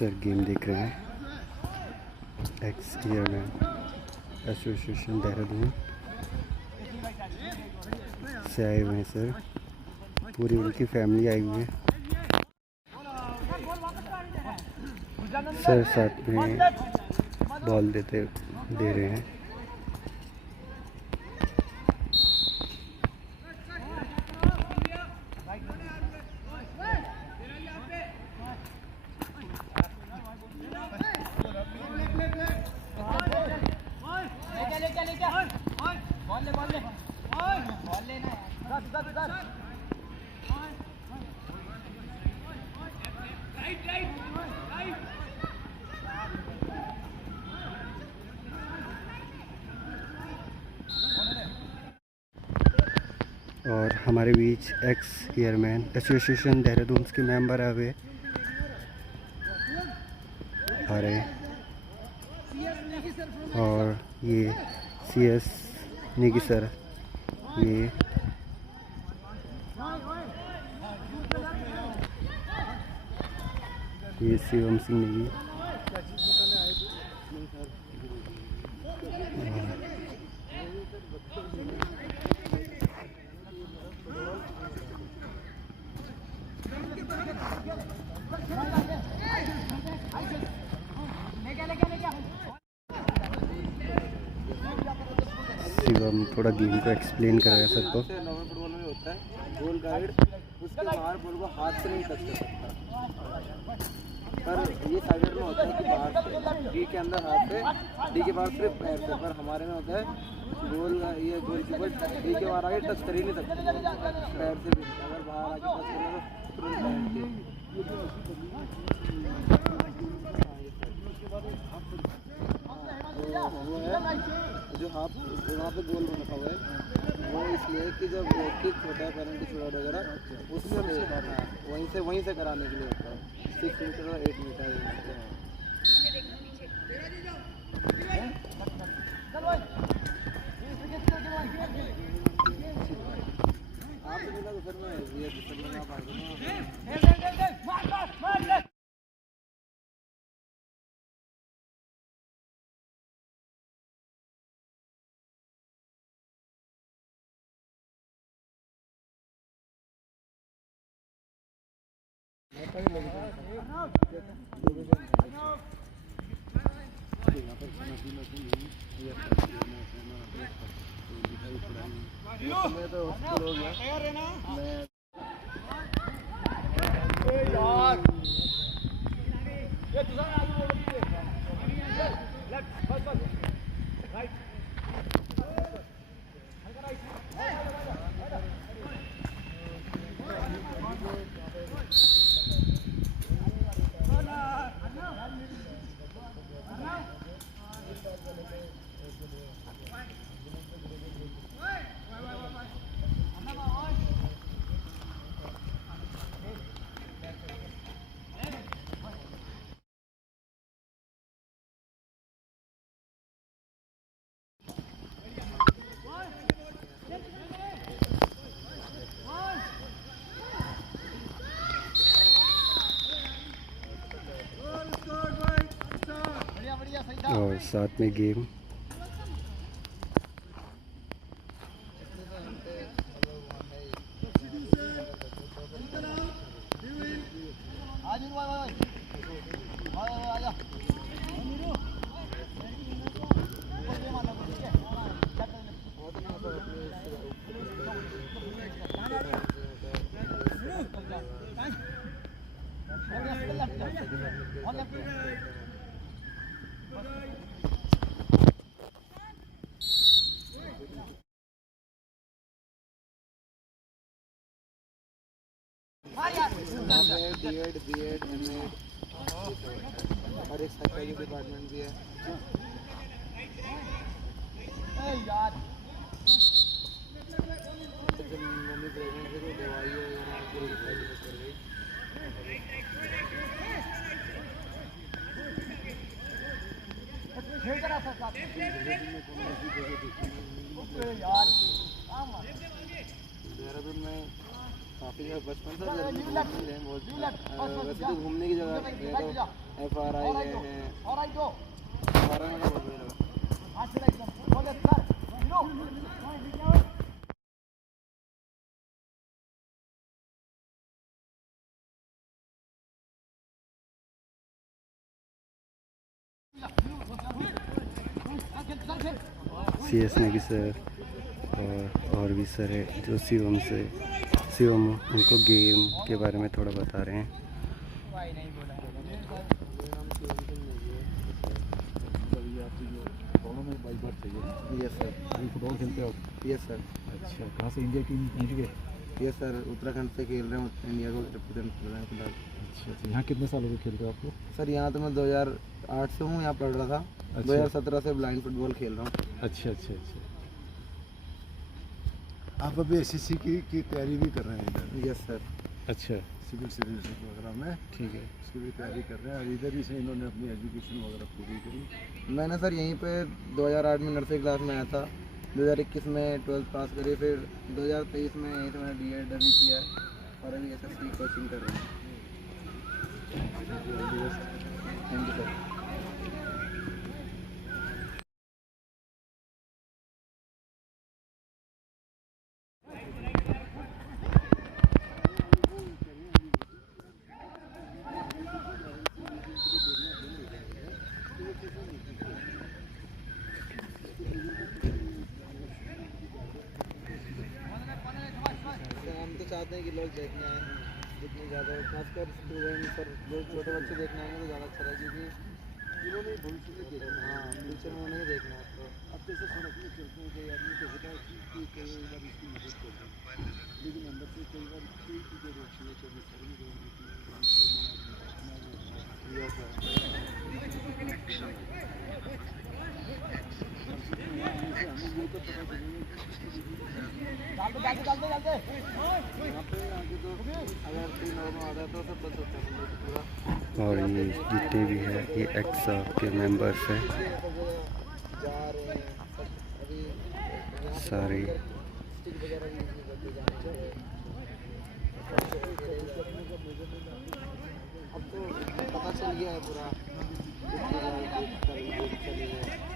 Sir game देख रहे हैं। एक्स ईयरमैन एसोसिएशन देहरादून से आए हुए हैं सर, पूरी उनकी फैमिली आई हुई है सर। साथ में बॉल दे रहे हैं। और हमारे बीच एक्स ईयरमैन एसोसिएशन देहरादून के मेंबर आ गए आ रहे। और ये CS नेगी सर, ये शिवम सिंह नेगी। शिवम थोड़ा गेम को एक्सप्लेन कर रहा है सबको। नॉर्मल फुटबॉल में होता है गोल गाइड, उसके बाहर बॉल को हाथ से नहीं टच कर सकता, पर ये साइड में होता है कि बाहर डी के अंदर हाथ से, डी के बाहर सिर्फ पैर से, पर हमारे में होता है ये गोल कीपर डी के बाहर आगे टच कर ही नहीं सकता पैर से भी, अगर बाहर आके टच करेगा तो वो है जो हाथ वहाँ पे गोल रखा हुआ है, वो इसलिए कि जब किक होता है पेनल्टी शूटआउट वगैरह उससे वहीं से कराने के लिए होता है। 6 मीटर और 8 मीटर आपसे मिला तो सर मैं ये और साथ में गेम। बीएड MA और एक साइकोलॉजी डिपार्टमेंट भी है। मम्मी प्रेगनेंट थी तो दवाई कर गई। देहरादून में काफ़ी जगह बचपन से वैसे तो घूमने की जगह FRI गए हैं, FRI में बहुत बढ़िया लगा। CS नेगी सर और भी सर है जो शिवम उनको गेम के बारे में थोड़ा बता रहे हैं। Yes sir. फुटबॉल खेलते हो? Yes sir. अच्छा, कहाँ से इंडिया टीम पहुँच गए? यस सर, उत्तराखंड से खेल रहे हैं, इंडिया को रिप्रेजेंट कर रहे हैं फिलहाल। अच्छा अच्छा, यहाँ कितने साल हो गए खेलते हो आपको? सर यहाँ तो मैं 2008 से हूँ, यहाँ पढ़ रहा था। अच्छा। 2017 से ब्लाइंड फुटबॉल खेल रहा हूँ। अच्छा अच्छा अच्छा। आप अभी SSC की तैयारी भी कर रहे हैं इधर? Yes sir. अच्छा सिविल सर्विस वगैरह में? ठीक है। उसकी भी तैयारी कर रहे हैं और इधर ही से इन्होंने अपनी एजुकेशन वगैरह पूरी करी। मैंने सर यहीं पे 2008 में नर्सरी क्लास में आया था, 2021 में 12th पास करी, फिर 2023 में यहीं से मैंने D.Ed अभी किया है और अभी SSC कोचिंग कर रहा हूँ। Thank you sir. हम तो चाहते हैं कि लोग देखने आए जितनी ज़्यादा, खासकर स्टूडेंट्स और जो छोटे बच्चे देखने आएंगे तो ज़्यादा अच्छा है, क्योंकि इन्होंने भविष्य में देखना। हाँ, फ्यूचर में उन्हें देखना है। तो अब जैसे सड़क में चलते हैं, कई आदमी को होता है कि कई बार इसकी मदद करते हैं, लेकिन अंदर से कई बार कोई चीज़ें रोकती है, कभी सर भी यहाँ पे आगे तो अगर 3 ओवर आता है तो सब बस होता है पूरा। और ये जितने भी है ये एक्सा के मेंबर्स हैं जा रहे हैं सब अभी सारे। स्टिक वगैरह भी यूज़ नहीं करते जाने के। अब तो पता चल गया है पूरा चली है।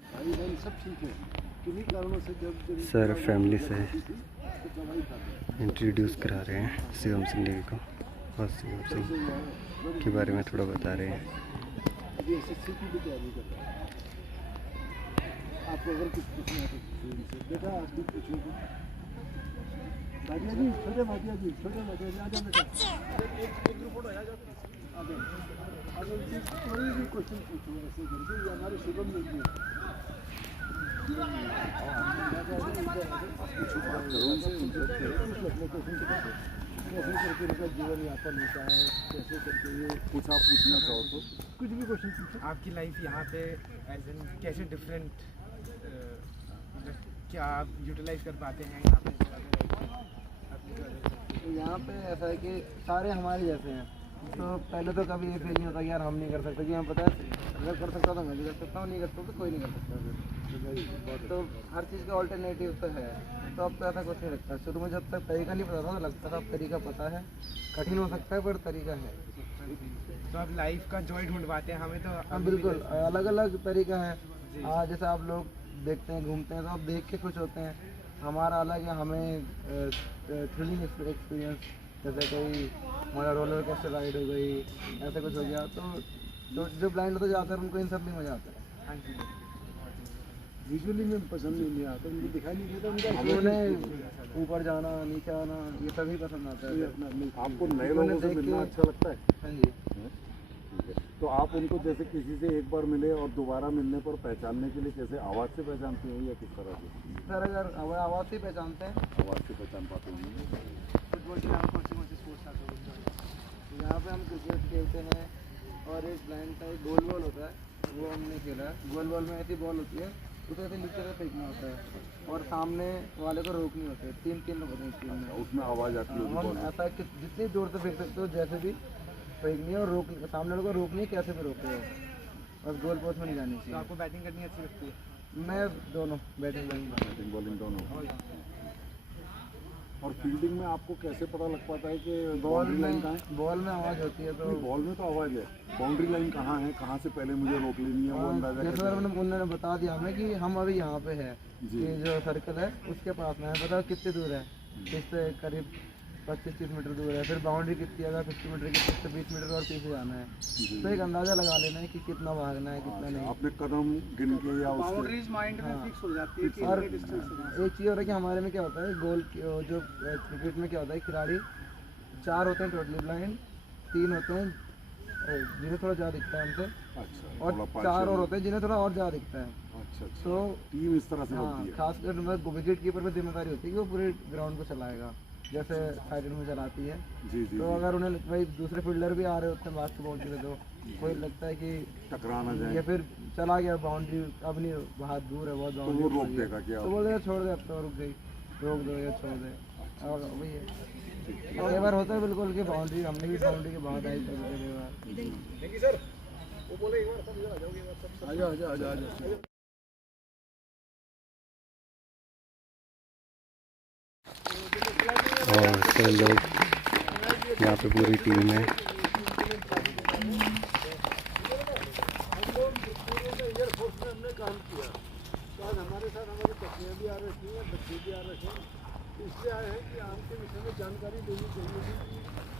भाई बहन सब ठीक है, किन्हीं कारणों से जब सर फैमिली से तो दवाई खाते हैं। इंट्रोड्यूस करा रहे हैं शिवम सिंह नेगी को और शिवम सिंह के बारे में थोड़ा बता रहे हैं। अभी SSC की भी तैयारी कर रहा है। आपको अगर कुछ पूछना है तो पूछिए इनसे। बेटा आप भी पूछिए कुछ। भाटिया जी, छोटे भाटिया जी, आ जाओ बेटा। एक रिपोर्ट आ जाओ। आ जाओ। अगर उनसे कोई भी क्वेश्चन पूछो ऐसे करके, ये हमारे शिवम ने किए। कैसे करके इनका जीवन यापन होता है, कैसे करके ये कुछ आप पूछना चाहो तो कुछ भी क्वेश्चन पूछो। आपकी लाइफ यहाँ पे एज एन कैसे डिफरेंट क्या आप यूटिलाइज कर पाते हैं यहाँ पे? तो यहाँ पे ऐसा है कि सारे हमारे जैसे हैं, तो पहले तो कभी ये फील नहीं होता कि यार हम नहीं कर सकते, कि हम पता है अगर कर सकता तो मैं भी कर सकता हूँ, नहीं कर सकता तो कोई नहीं कर सकता फिर। तो हर चीज़ का ऑल्टरनेटिव तो है, तो अब तो ऐसा कुछ नहीं लगता। शुरू में जब तक तरीका नहीं पता था तो लगता था अब तरीका पता है, कठिन हो सकता है पर तरीका है। तो आप लाइफ का जॉय ढूंढ पाते हैं? हमें तो हाँ बिल्कुल, अलग अलग तरीका है। जैसे आप लोग देखते हैं घूमते हैं तो आप देख के खुश होते हैं, हमारा अलग है। हमें थ्रिलिंग एक्सपीरियंस, जैसे कोई हमारा रोलर कोस्टर राइड हो गई, ऐसा कुछ हो गया, तो जो ब्लाइंड होते जाते हैं उनको इन सब में मजा आता है। हाँ जी। विजुअली में पसंद नहीं आता, मुझे दिखाई नहीं देता उनका। उन्हें ऊपर जाना, नीचे आना, ये सभी पसंद आता है। आपको नए लोगों से मिलना अच्छा लगता है? हाँ जी। तो आप उनको जैसे किसी से एक बार मिले और दोबारा मिलने पर पहचानने के लिए कैसे आवाज़ से पहचानते हैं या किस तरह से? सर अगर आवाज़ से पहचानते हैं, आवाज़ से पहचान पाते हैं। फुटबॉल के अलावा कौन सी स्पोर्ट्स आते हैं? यहाँ पे हम क्रिकेट खेलते हैं और एक ब्लाइंड का एक गोल होता है, वो हमने खेला है। गोल बॉल में ऐसी बॉल होती है, उसे ऐसे नीचे से फेंकना होता है और सामने वाले को रोकनी होती है। 3-3 लोग होते हैं इस टीम में। उसमें आवाज़ आती है हम ऐसा है कि जितनी दूर से फेंक सकते हो, जैसे भी फेंकनी है और रोक, सामने वाले को रोकनी है, कैसे भी रोक रहे हो, बस गोल पोस्ट में नहीं जानी तो चाहिए। आपको बैटिंग करनी अच्छी लगती है? मैं दोनों बैटिंग बैटिंग बॉलिंग दोनों। और फील्डिंग में आपको कैसे पता लग पाता है कि बाउंड्री लाइन कहाँ है? बॉल में आवाज़ होती है तो नहीं, बॉल में तो आवाज़ है, बाउंड्री लाइन कहाँ है, कहाँ से पहले मुझे रोक लेनी है, वो अंदाजा जैसे कैसे? उन्होंने बता दिया हमें कि हम अभी यहाँ पे है, जी। ये जो सर्कल है उसके पास में है, बताओ कितनी दूर है, इससे करीब 25-30 मीटर दूर है। फिर बाउंड्री कितनी है, 50 मीटर की, 20 मीटर और पीछे जाना है, जी। तो एक अंदाज़ा लगा लेना है कि कितना भागना है कितना नहीं। आपने कदम गिन के या उसके बाउंड्रीज माइंड में फिक्स हो जाती है कि और इतने डिस्टेंस से एक चीज़ और है कि हमारे में क्या होता है, गोल जो क्रिकेट में क्या होता है, खिलाड़ी 4 होते हैं टोटली ब्लाइंड, 3 होते हैं जिन्हें थोड़ा ज़्यादा दिखता है हमसे, अच्छा, और थोड़ा 4 partial। और होते हैं जिन्हें थोड़ा और ज़्यादा दिखता है। अच्छा अच्छा, तो टीम इस तरह से हाँ, होती है। खासकर मतलब विकेट कीपर पर जिम्मेदारी होती है कि वो पूरे ग्राउंड को चलाएगा, जैसे साइड में चलाती है। जी जी तो अगर उन्हें भाई दूसरे फील्डर भी आ रहे होते हैं बास्केटबॉल के लिए, तो कोई लगता है कि टकराना जाए या फिर चला गया बाउंड्री, अब नहीं बहुत दूर है, बहुत तो बाउंड्री वो रोक देगा क्या? तो बोल देगा छोड़ दे, अब तो रुक गई, रोक दो या छोड़ दे। और वही है, कई बार होता है बिल्कुल कि बाउंड्री, हमने भी बाउंड्री के बहुत आई कई बार। आजा आजा आजा आजा। और सर लोग यहाँ पे पूरी टीम है। एयरफोर्स में हमने काम किया, तो आज हमारे साथ हमारी पत्नियाँ भी आ रही हैं, बच्चे भी आ रहे हैं। इसलिए आए हैं कि आपके विषय में जानकारी देनी चाहिए कि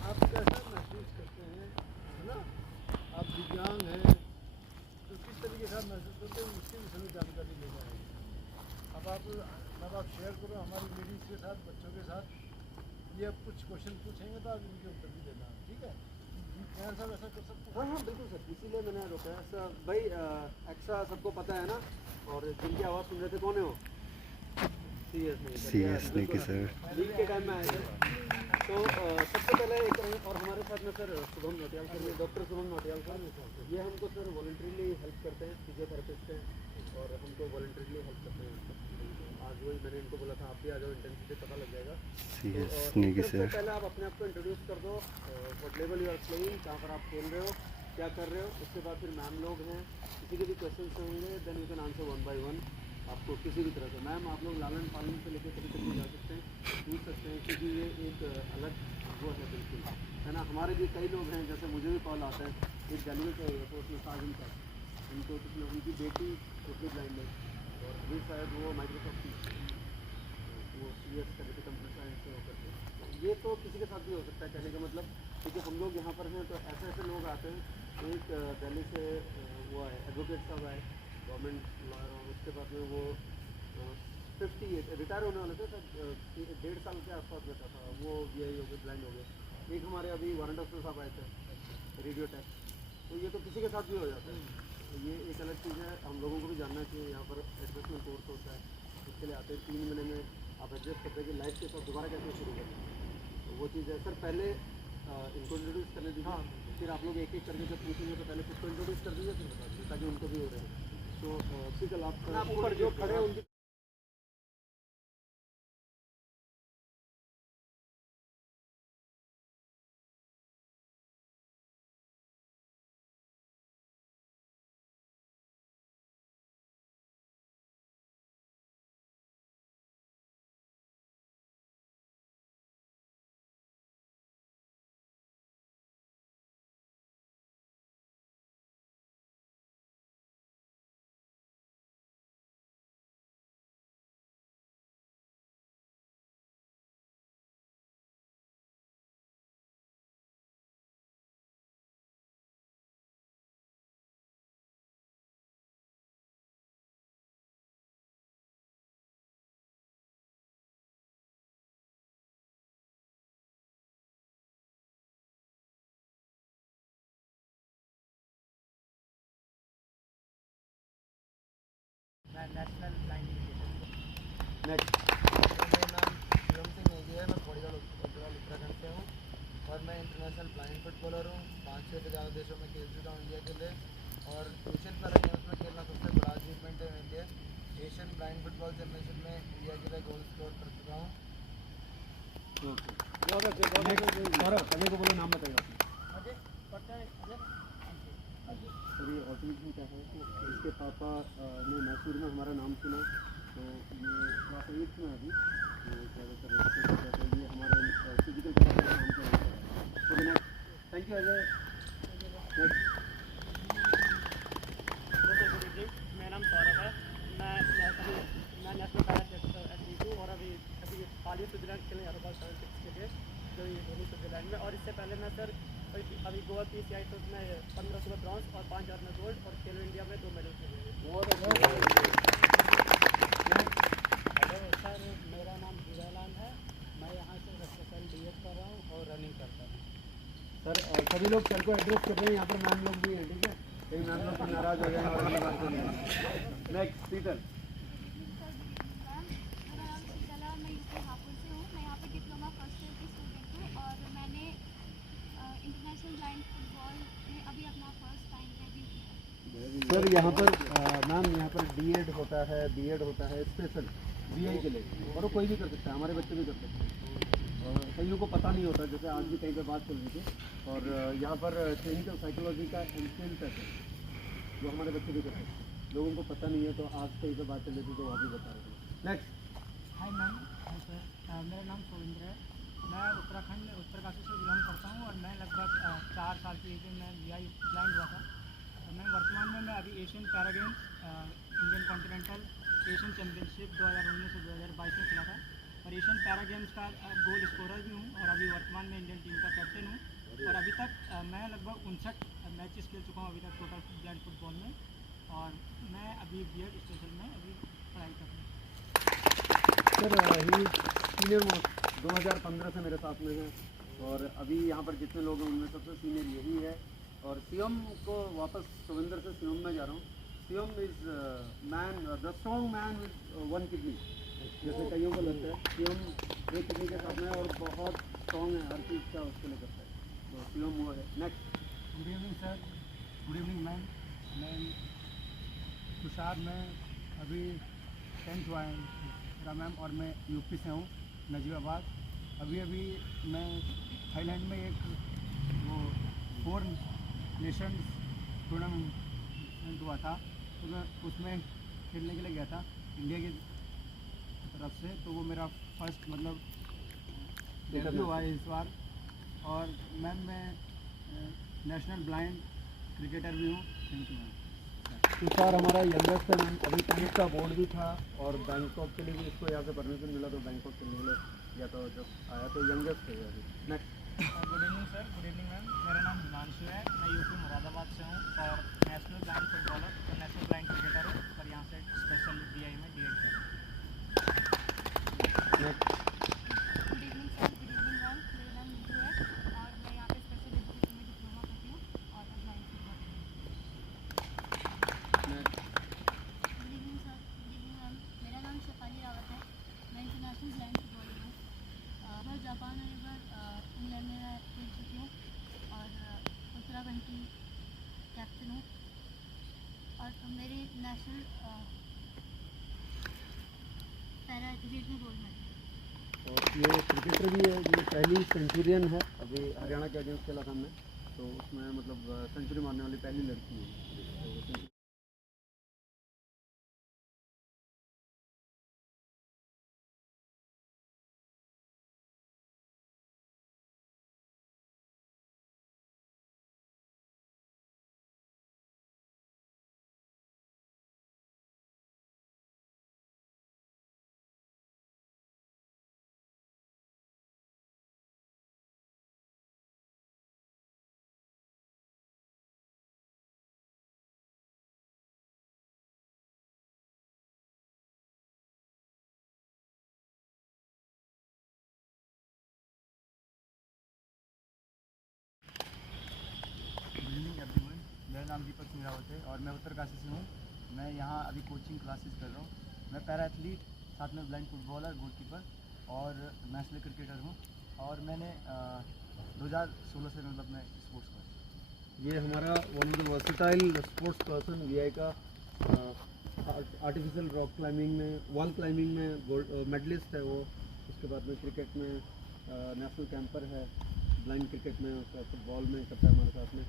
आप कैसा महसूस करते हैं, है ना? आप दिव्यांग हैं तो किस तरीके से आप महसूस करते हैं, उसके विषय में जानकारी लेना है। अब आप शेयर करो हमारी लेडीज़ के साथ, बच्चों के साथ। ये अब कुछ क्वेश्चन पूछेंगे तो आप इनके उत्तर भी देना, ठीक है? क्या साहब ऐसा कर सकते हैं? हाँ हाँ बिल्कुल सर, इसीलिए मैंने रोका है सर। भाई एक्स्ट्रा सबको पता है ना, और जिनकी आवाज़ सुन रहे थे कौन है वो? CS ने की सर। लीग के टाइम में आए थे। तो सबसे पहले एक और हमारे साथ में sir Shubham Nautiyal sir, doctor Shubham Nautiyal sir, ये हमको सर वॉलंटरीली हेल्प करते हैं, फिजियोथेरेपिस्ट हैं और हमको वॉलंटरीली हेल्प करते हैं। आज वही मैंने इनको बोला था आप भी आ जाओ, इंटेंसिटी पता लग जाएगा। CS ने की सबसे सर। पहले आप अपने आप को इंट्रोड्यूस कर दो, what level you are playing, कहाँ पर आप खेल रहे हो, क्या कर रहे हो। उसके बाद फिर मैम लोग हैं, किसी के भी क्वेश्चन होंगे then you can answer 1 by 1 आपको किसी भी तरह से। मैम आप लोग लालन पालन से लेकर कभी कभी जा सकते हैं, पूछ सकते हैं, क्योंकि ये एक अलग वो है बिल्कुल, है ना। हमारे भी कई लोग हैं, जैसे मुझे भी कॉल आता है, एक दिल्ली से एयरपोर्ट में साजिन का, उनको किसी उनकी बेटी टोटली ब्लाइंड है और अभी शायद वो माइक्रोसॉफ्ट की वो CS कर रहे थे, कंप्यूटर साइंस से होकर के। ये तो किसी के साथ भी हो सकता है, कहने का मतलब, क्योंकि हम लोग यहाँ पर हैं तो ऐसे ऐसे लोग आते हैं। एक दिल्ली से वो आए, एडवोकेट साहब आए, गवर्नमेंट लॉयर, और उसके बाद में वो 58 रिटायर होने वाले थे सर, 1.5 साल के आसपास बैठा था, वो VI हो गए, ब्लाइंड हो गए। एक हमारे अभी वारंट ऑफिसर साहब आए थे, रेडियो टैक। तो ये तो किसी के साथ भी हो जाता है, तो ये एक अलग चीज़ है, हम लोगों को भी जानना चाहिए। यहाँ पर एडजस्टमेंट कोर्स होता है, इसके लिए आते हैं 3 महीने में आप एडजस्ट करते हैं कि लाइफ के साथ दोबारा कैसे शुरू करें। तो वो चीज़ है सर। पहले इनको इंट्रोड्यूस करने दीजिए, फिर आप लोग एक एक करके जब पूछेंगे तो पहले खुद को इंट्रोड्यूस कर दीजिए, फिर बता दीजिए, ताकि उनको भी हो रहे। तो फिकल आप ऊपर जो खड़े हैं उनकी नेशनल ब्लाइंड नेक्स्ट। मेरा नाम शिवम सिंह नेगी है, मैं कोड़ीगढ़ उत्तराखंड से हूँ और मैं इंटरनेशनल ब्लाइंड फुटबॉलर हूँ। 5-6 से ज़्यादा देशों में खेल चुका हूँ इंडिया के लिए, और एशियन पैरा गेम्स में खेलना सबसे बड़ा अचीवमेंट है मेरे लिए। एशियन ब्लाइंड फुटबॉल चैम्पियनशिप में इंडिया के लिए गोल स्कोर कर चुका हूँ। गौरव अजय को बोलो, नाम बताइए सर। ये ऑटिज्म क्या है? इसके पापा ने मैसूर में हमारा नाम सुना, तो ये क्लास 8 में अभी तो ये हमारे फिजिकल नाम का। Thank you Ajay. मेरा नाम सौरभ है। मैं नेशनल पैरा एथलीट हूँ और अभी हाल ही स्विट्जरलैंड खेलने जा रहा था 7-6 के लिए, जो ये स्विट्जरलैंड में। और इससे पहले मैं सर अभी गोवा पीस आई, तो उसमें 1500 में ब्रॉन्ज और 5000 में गोल्ड, और खेलो इंडिया में 2 मेडल खेले। सर मेरा नाम हीरालाल है। मैं यहाँ से सर DED कर रहा हूँ और रनिंग करता हूँ। सर सभी लोग सर को एड्रेस कर रहे हैं, यहाँ पर मैम लोग भी हैं, ठीक है? कई मैम लोग तो नाराज हो गए हैं और अन्य बात को नहीं। नेक्स्ट शीतल। मेरा नाम शीतल है और मैं यूपी हापुड़ से हूँ। मैं यहाँ पे डिप्लोमा फर्स्ट ईयर की स्टूडेंट हूँ और मैंने इंटरनेशनल ब्लाइंड फुटबॉल में अभी अपना फर्स्ट टाइम डेब्यू किया। सर यहाँ पर मैम यहाँ पर DED होता है, BED होता है स्पेशल BI के लिए, और वो कोई भी कर सकता है, हमारे बच्चे भी कर सकते हैं। और कईयों को पता नहीं होता, जैसे आज भी कहीं पर बात चल रही थी। और यहाँ पर क्लिनिकल साइकोलॉजी का MCL टेस्ट है, जो हमारे बच्चे भी करते हैं। लोगों को पता नहीं है, तो आज कहीं पर बात चल रही थी तो वहाँ भी बता रहे थे। Next. Hi ma'am. Hi sir, मेरा नाम सोविंद्र है। मैं उत्तराखंड में उत्तरकाशी से बिलोंग करता हूँ और मैं लगभग 4 साल की एज में ब्लाइंड हुआ था। मैं वर्तमान में अभी Asian para games, Indian continental Asian championship 2019 से 2022 में खेला था और एशियन पैरा गेम्स का गोल स्कोरर भी हूँ और अभी वर्तमान में इंडियन टीम का कैप्टन हूँ। और अभी तक मैं लगभग 59 मैचेस खेल चुका हूँ अभी तक टोटल ब्लाइंड फुटबॉल में, और मैं अभी BED स्पेशल में अभी पढ़ाई कर रहा हूँ। सर ही सीनियर मोस्ट 2015 से मेरे साथ में है, और अभी यहाँ पर जितने लोग हैं उनमें सबसे सीनियर यही है। और शिवम को वापस सोविंदर से शिवम में जा रहा हूँ। Shivam is man, the strong man with 1 kidney, जैसे कईयों को लगता है। शिवम 1 किडनी के साथ में और बहुत स्ट्रॉन्ग है, हर चीज़ का उसको लेकर करता है। तो शिवम वो है। Next. Good evening sir. Good evening ma'am. मैं तुषार, मैं अभी 10th हुआ है मैम और मैं यूपी से हूँ, नजीबाबाद। अभी मैं थाईलैंड में एक वो 4 नेशंस टूर्नामेंट हुआ था, तो मैं उसमें खेलने के लिए गया था इंडिया की तरफ से। तो वो मेरा फर्स्ट मतलब डेब्यू हुआ है इस बार। और मैम मैं नेशनल ब्लाइंड क्रिकेटर भी हूँ। Thank you ma'am. तुषार हमारा यंगेस्ट है मैम, अभी टेनिस का बोर्ड भी था और बैंकॉक के लिए भी इसको यहाँ से परमिशन मिला, तो बैंकॉक खेलने के लिए या तो जब आया तो यंगेस्ट है अभी। Next. Good evening sir. Good evening ma'am. मेरा नाम हिमांशु है। मैं यूपी मुरादाबाद से हूँ और नेशनल ब्लाइंड फुटबॉलर और नेशनल ब्लाइंड क्रिकेटर हूँ और यहाँ से स्पेशल BI में DED कर रहा हूँ। Next. Good evening sir. Good evening ma'am. मेरा नाम नीतू है और मैं यहाँ पे स्पेशल एजुकेशन में डिप्लोमा करती हूँ और मैं blind football. Good evening sir. Good evening ma'am. मेरा नाम शेफाली रावत है। मैं इंटरनेशनल ब्लाइंड फुटबॉलर हूँ। मैं जापान और एक बार इंग्लैंड में मैं खेल चुकी हूँ और उत्तराखंड की कैप्टन हूँ और मेरे नेशनल पैरा एथलीट में गोल्ड मेडल। और ये क्रिकेटर भी है, ये पहली सेंचुरियन है, अभी हरियाणा के अगेंस्ट खेला था हमने, तो उसमें मतलब सेंचुरी मारने वाली पहली लड़की है। तो गुड इवनिंग एवरीवन। मेरा नाम दीपक सिंह रावत है और मैं उत्तरकाशी से हूँ। मैं यहाँ अभी कोचिंग क्लासेस कर रहा हूँ। मैं पैरा एथलीट, साथ में ब्लाइंड फुटबॉलर, गोलकीपर और नेशनल क्रिकेटर हूँ और मैंने 2016 से मतलब मैं स्पोर्ट्स कर। ये हमारा one of the versatile sports person VI का आर्टिफिशियल रॉक क्लाइंबिंग में, वॉल क्लाइंबिंग में गोल्ड मेडलिस्ट है वो। उसके बाद में क्रिकेट में नेशनल कैंपर है, ब्लाइंड क्रिकेट में, उसका फुटबॉल में करता है हमारे साथ में,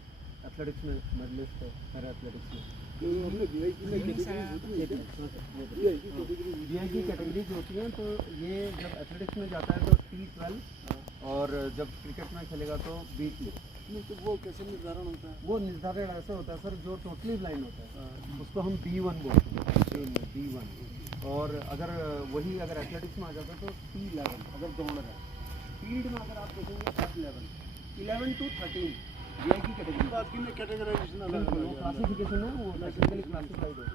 एथलेटिक्स में मेडलिस्ट है, पैरा एथलेटिक्स में। तो हमने वीआईपी में कैटेगरी होती है क्या? वीआई की कैटेगरीज होती हैं, तो ये जब एथलेटिक्स में जाता है तो T12 और जब क्रिकेट में खेलेगा तो B2। नहीं तो वो कैसे निर्धारण होता है? वो निर्धारण ऐसा होता है सर, जो टोटली ब्लाइंड होता है उसको हम B1 बोलते हैं, B1। और अगर वही अगर एथलेटिक्स में आ जाता है तो T11 अगर दौड़ है। फील्ड में अगर आप देखेंगे F11, 11 to 13 वीआई की कैटेगरी। बात की कैटेगराइजेशन अलग बिल्कुल, वो अलग है। क्लासिफिकेशन है, वो टेक्निकली क्लासिफाइड है।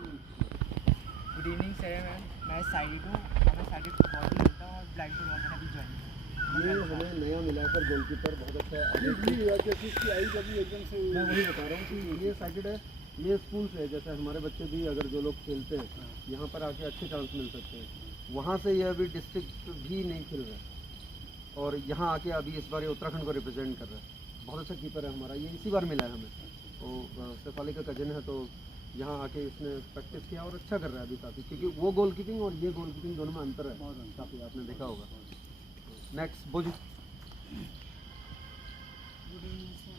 गुड इवनिंग सर, मैं साइड हूँ, मैं साइड फुटबॉल भी खेलता हूँ और ब्लाइंड फुटबॉल मैंने भी ज्वाइन ये हमें नया मिला है सर, गोलकीपर बहुत अच्छा है। की आई कभी एकदम से मैं वही बता रहा हूँ कि ये साइडेड है, ये स्कूल से है, जैसे हमारे बच्चे भी अगर जो लोग खेलते हैं यहाँ पर आके अच्छे चांस मिल सकते हैं। वहाँ से ये अभी डिस्ट्रिक्ट भी नहीं खेल रहा है और यहाँ आके अभी इस बार ये उत्तराखंड को रिप्रेजेंट कर रहा है। बहुत अच्छा कीपर है हमारा, ये इसी बार मिला है हमें। तो शेफाली का कजन है, तो यहाँ आके इसने प्रैक्टिस किया और अच्छा कर रहा है अभी काफ़ी, क्योंकि वो गोल कीपिंग और ये गोल कीपिंग दोनों में अंतर है काफ़ी, आपने देखा होगा। नेक्स्ट बोजू। गुड इवनिंग सर,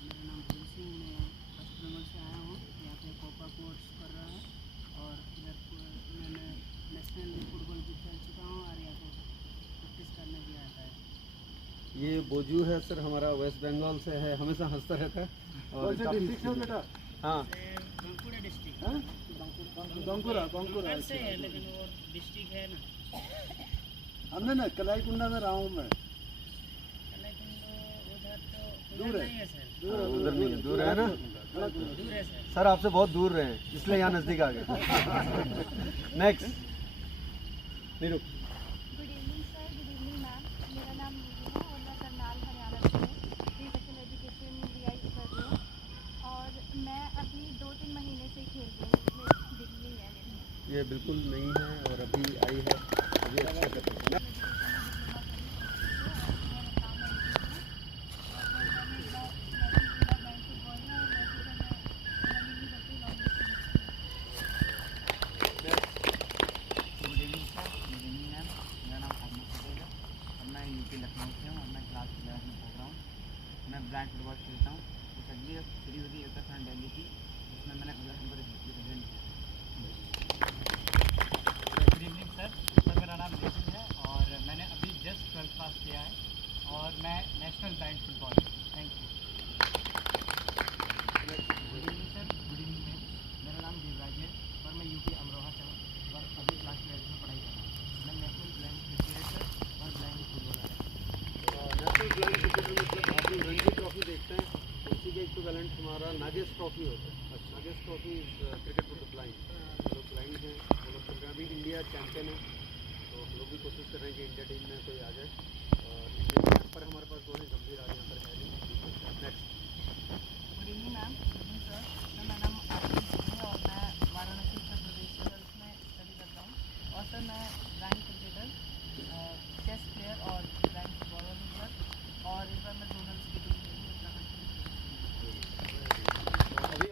मेरा नाम तुलसी, मैं वेस्ट बंगाल से आया हूँ। यहाँ पे कोपा कोर्स कर रहा है और इधर मैंने नेशनल फुटबॉल भी खेल चुका हूँ और यहाँ पे प्रैक्टिस करने भी आता है। ये बोजू है सर, हमारा वेस्ट बंगाल से है, हमेशा हंसता रहता है और कौन से डिस्ट्रिक्ट है बेटा? हाँ बांकुड़ा डिस्ट्रिक्ट हैं? बांकुरा बांकुरा से है, लेकिन वो डिस्ट्रिक्ट है ना, हमने ना कलाईकुंडा में रहा हूँ मैं। लेकिन वो उधर तो दूर उधर है। नहीं है सर, हाँ, उधर नहीं है, दूर है ना दूर है सर। सर, आपसे बहुत दूर रहे हैं इसलिए यहाँ नज़दीक आ गए। Next Neeru. Good evening sir, good evening ma'am. मेरा नाम नीरू है और मैं करनाल हरियाणा से हूँ। प्री सेक्शन एजुकेशन वीआई कर रही हूँ और मैं अभी 2-3 महीने से खेल रही हूँ। इसमें डिग्री है मेरी। ये बिल्कुल नहीं है और अभी आई है, अभी अच्छा कर रही है। Good evening sir, good evening ma'am. मेरा नाम अहमद पटेल है और मैं यूपी लखनऊ से हूँ और मैं क्लास 11 में पढ़ रहा हूँ। मैं ब्लाइंड फुटबॉल खेलता हूँ। तो अगली सीरीज हुई उत्तराखंड दिल्ली की, जिसमें मैंने उत्तराखंड को रिप्रेजेंट किया। गुड इवनिंग सर, मेरा नाम नितिन है और मैंने अभी जस्ट 12th पास किया है और मैं national blind football. Thank you. Good evening sir, good evening ma'am. मेरा नाम देवराज है और मैं यूपी अमरोहा से हूँ और अभी क्लास 12 में पढ़ाई कर रहा हूँ। मैं नेशनल ब्लाइंड क्रिकेटर और ब्लाइंड फुटबॉलर है। नेशनल ब्लाइंड क्रिकेटर मतलब आप लोग रणजी ट्रॉफी देखते हैं, तो उसी के इक्विवेलेंट हमारा नागेश ट्रॉफी होता है। Nagesh trophy cricket for the blind, जो लोग ब्लाइंड हैं वो लोग खेल रहे हैं। अभी इंडिया चैंपियन है, तो हम लोग भी कोशिश कर रहे हैं कि इंडिया टीम में कोई आ जाए। और इंडिया टीम पर हमारे पास दो हैं, गंभीर आज यहाँ पर है नहीं। Next good evening ma'am, good evening sir. मेरा नाम आशीष है और मैं वाराणसी उत्तर प्रदेश से में स्टडी करता हूँ और सर मैं ब्लाइंड क्रिकेटर, चेस प्लेयर और ब्लाइंड फुटबॉलर हूँ सर। और इस बार मैं जोनल की टीम में उत्तराखंड अभी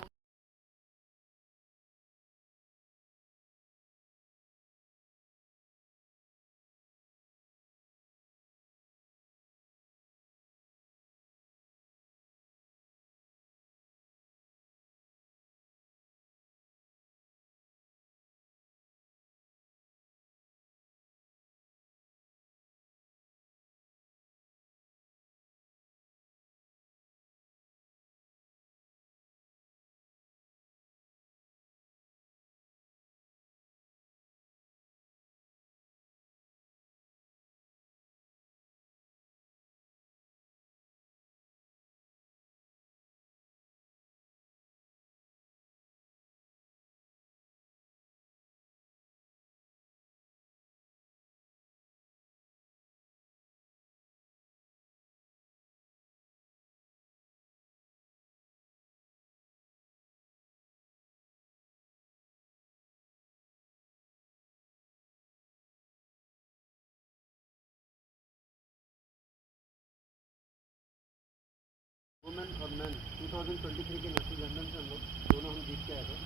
वुमेन और मैन 2023 के नेशनल चैम्पियन से हम लोग दोनों हम जीत के आए थे